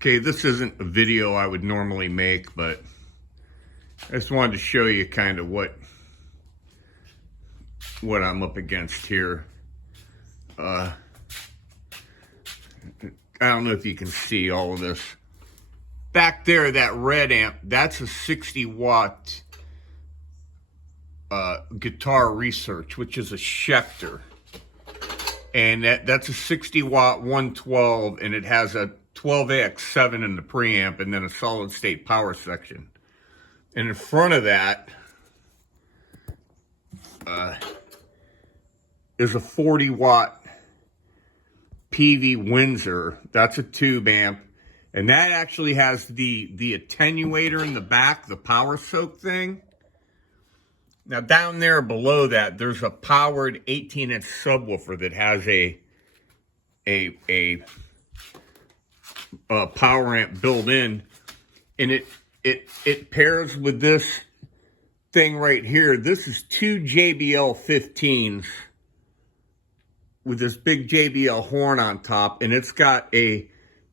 Okay, this isn't a video I would normally make, but I just wanted to show you kind of what I'm up against here. I don't know if you can see all of this. Back there, that red amp, that's a 60 watt Guitar Research, which is a Schecter. And that's a 60 watt 112, and it has a 12AX7 in the preamp and then a solid state power section. And in front of that is a 40 watt PV Windsor. That's a tube amp. And that actually has the attenuator in the back, the power soak thing. Now down there below that, there's a powered 18-inch subwoofer that has a power amp built in, and it pairs with this thing right here. This is two JBL 15s with this big JBL horn on top, and it's got a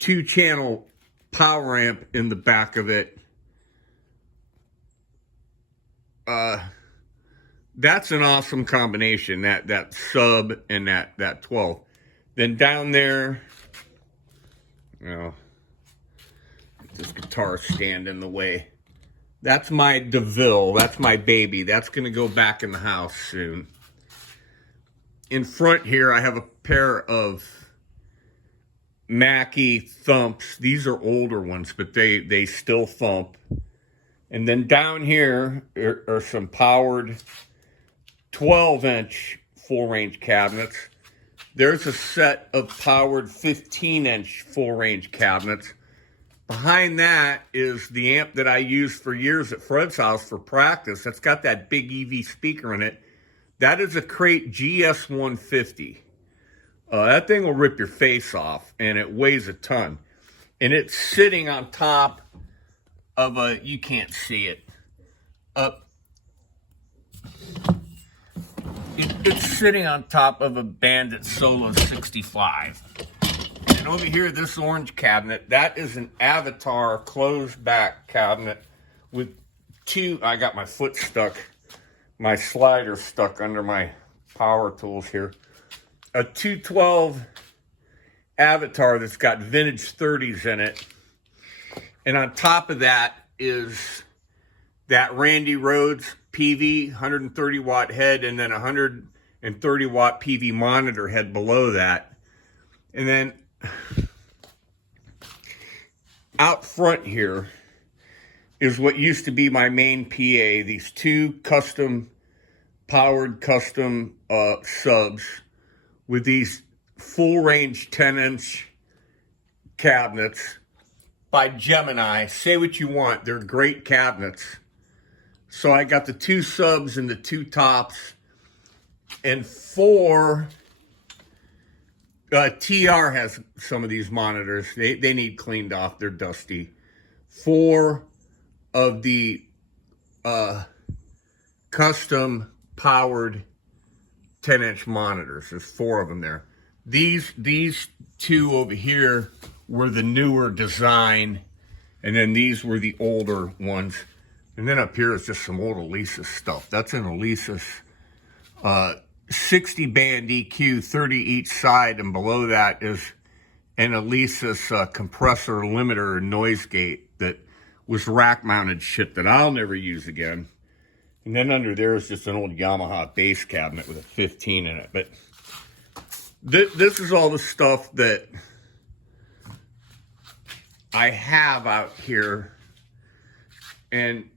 2-channel power amp in the back of it. That's an awesome combination, that sub and that 12. Then down there, this guitar stand in the way. That's my DeVille. That's my baby. That's going to go back in the house soon. In front here, I have a pair of Mackie Thumps. These are older ones, but they still thump. And then down here are some powered 12-inch full-range cabinets. There's a set of powered 15-inch full-range cabinets. Behind that is the amp that I used for years at Fred's house for practice. That's got that big EV speaker in it. That is a Crate GS150. That thing will rip your face off, and it weighs a ton. And it's sitting on top of a, you can't see it, it's sitting on top of a Bandit Solo 65. And over here, this orange cabinet, that is an Avatar closed back cabinet with two, I got my foot stuck, my slider stuck under my power tools here. A 212 Avatar that's got vintage 30s in it. And on top of that is that Randy Rhoads PV 130 watt head, and then 130 watt PV monitor head below that. And then out front here is what used to be my main PA, these two powered custom subs with these full range 10-inch cabinets by Gemini. Say what you want, they're great cabinets. So I got the two subs and the two tops, and TR has some of these monitors. They need cleaned off, they're dusty. 4 of the custom powered 10-inch monitors. There's 4 of them there. These two over here were the newer design, and then these were the older ones. And then up here is just some old Alesis stuff. That's an Alesis 60 band EQ, 30 each side, and below that is an Alesis compressor limiter noise gate that was rack mounted shit that I'll never use again. And then under there is just an old Yamaha bass cabinet with a 15 in it. But this is all the stuff that I have out here. And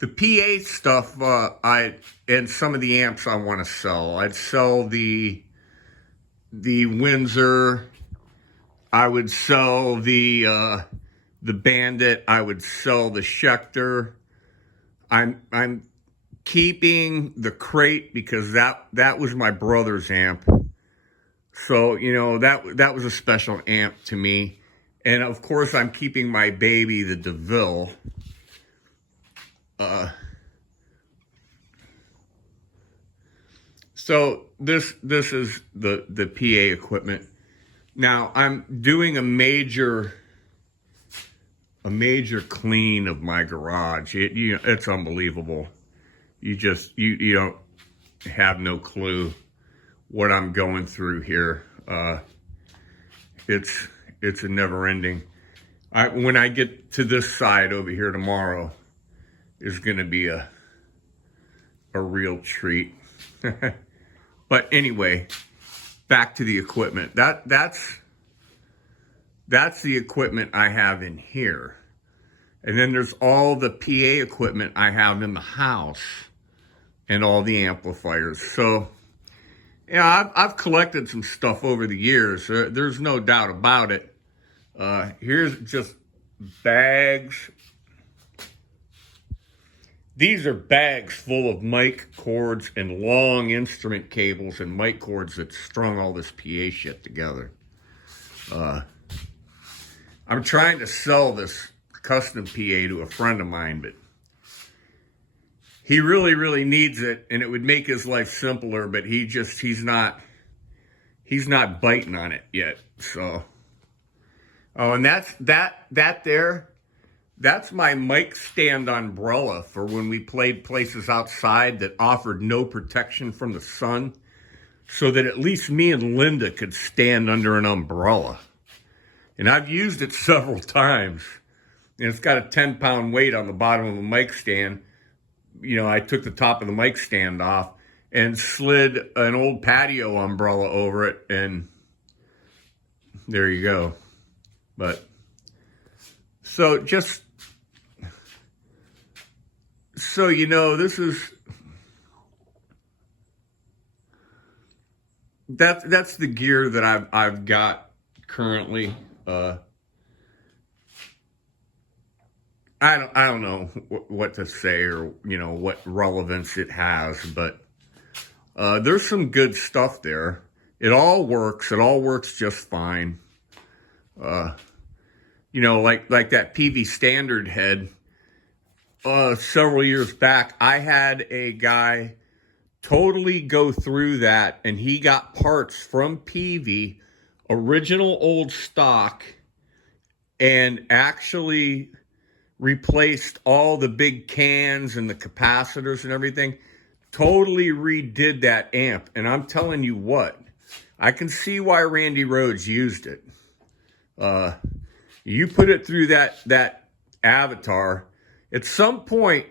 the PA stuff, and some of the amps I want to sell. I'd sell the Windsor. I would sell the Bandit. I would sell the Schecter. I'm keeping the Crate because that was my brother's amp. So, that was a special amp to me. And of course, I'm keeping my baby, the DeVille. So this is the PA equipment. Now I'm doing a major clean of my garage. It's unbelievable. You don't have no clue what I'm going through here. It's a never ending. When I get to this side over here tomorrow, is going to be a real treat. But anyway, back to the equipment. That's the equipment I have in here. And then there's all the PA equipment I have in the house and all the amplifiers. So, yeah, I've collected some stuff over the years. There's no doubt about it. Here's just bags. These are bags full of mic cords and long instrument cables and mic cords that strung all this PA shit together. I'm trying to sell this custom PA to a friend of mine, but he really, really needs it, and it would make his life simpler, but he's not biting on it yet. So, oh, and that's my mic stand umbrella for when we played places outside that offered no protection from the sun, so that at least me and Linda could stand under an umbrella. And I've used it several times. And it's got a 10-pound weight on the bottom of the mic stand. I took the top of the mic stand off and slid an old patio umbrella over it, and there you go. But, so this is, that's the gear that I've got currently. I don't know what to say or what relevance it has, but there's some good stuff there. It all works. It all works just fine. Like that PV standard head. Several years back, I had a guy totally go through that, and he got parts from PV, original old stock, and actually replaced all the big cans and the capacitors and everything. Totally redid that amp. And I'm telling you what, I can see why Randy Rhoads used it. You put it through that Avatar. At some point,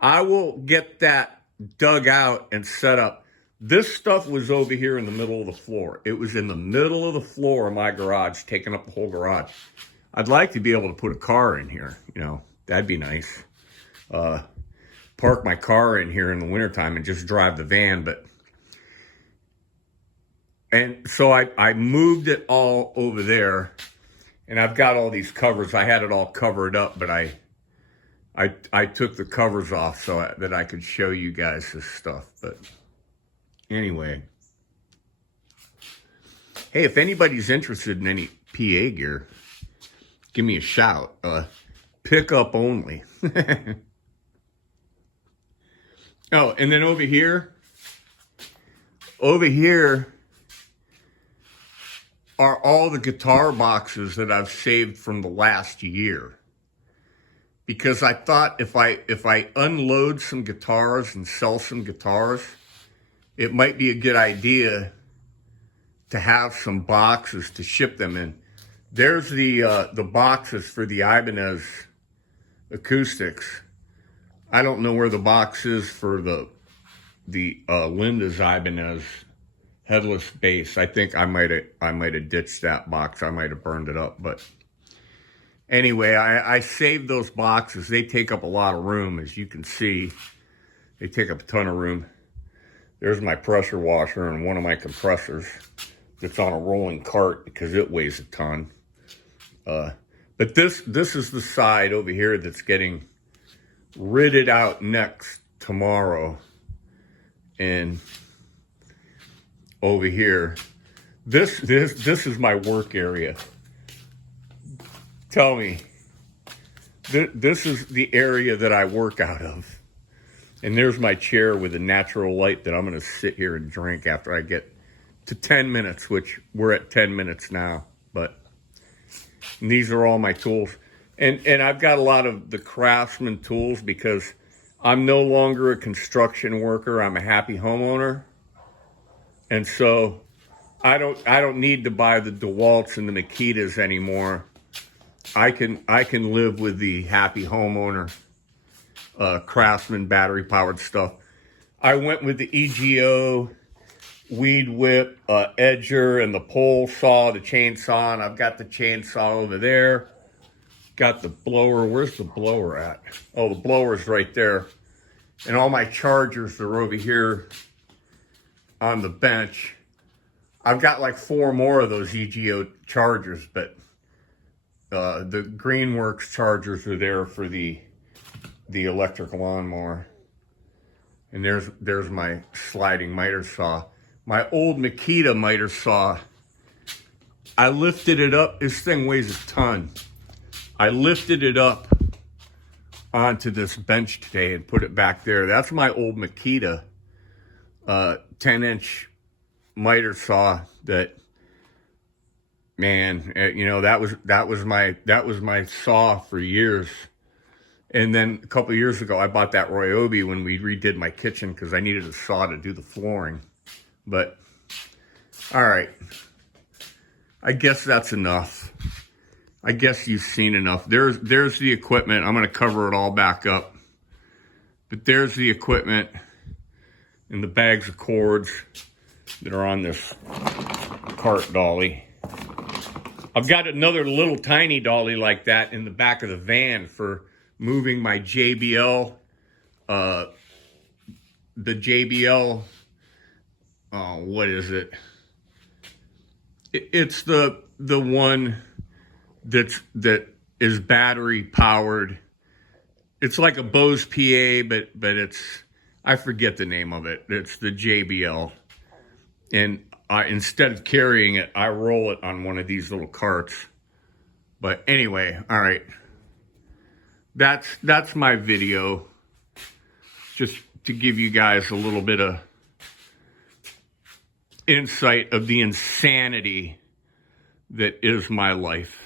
I will get that dug out and set up. This stuff was over here in the middle of the floor. It was in the middle of the floor of my garage, taking up the whole garage. I'd like to be able to put a car in here. That'd be nice. Park my car in here in the wintertime and just drive the van. And so I moved it all over there, and I've got all these covers. I had it all covered up, but I took the covers off so that I could show you guys this stuff. But anyway, hey, if anybody's interested in any PA gear, give me a shout. Pick up only. Oh, and then over here are all the guitar boxes that I've saved from the last year. Because I thought if I unload some guitars and sell some guitars, it might be a good idea to have some boxes to ship them in. There's the boxes for the Ibanez acoustics. I don't know where the box is for the Linda's Ibanez headless bass. I think I might have ditched that box. I might have burned it up. But anyway, I saved those boxes. They take up a lot of room, as you can see. They take up a ton of room. There's my pressure washer and one of my compressors that's on a rolling cart because it weighs a ton. But this is the side over here that's getting ridded out next tomorrow. And over here, this is my work area. Tell me, this is the area that I work out of. And there's my chair with a natural light that I'm going to sit here and drink after I get to 10 minutes, which we're at 10 minutes now. But these are all my tools. And I've got a lot of the Craftsman tools because I'm no longer a construction worker. I'm a happy homeowner. And so I don't need to buy the DeWalt's and the Makitas anymore. I can live with the happy homeowner Craftsman battery powered stuff. I went with the EGO weed whip, edger, and the pole saw, the chainsaw, and I've got the chainsaw over there. Got the blower. Where's the blower at? Oh, the blower's right there. And all my chargers are over here on the bench. I've got like 4 more of those EGO chargers, but the Greenworks chargers are there for the electric lawnmower. And there's my sliding miter saw. My old Makita miter saw, I lifted it up. This thing weighs a ton. I lifted it up onto this bench today and put it back there. That's my old Makita 10-inch miter saw that, man, you know, that was my saw for years. And then a couple of years ago, I bought that Ryobi when we redid my kitchen because I needed a saw to do the flooring. But, all right, I guess that's enough. I guess you've seen enough. There's the equipment. I'm going to cover it all back up. But there's the equipment and the bags of cords that are on this cart dolly. I've got another little tiny dolly like that in the back of the van for moving my JBL, the JBL, what is it? It's the one that is battery powered. It's like a Bose PA, but it's, I forget the name of it. It's the JBL. And instead of carrying it, I roll it on one of these little carts. But anyway, all right. That's my video. Just to give you guys a little bit of insight of the insanity that is my life.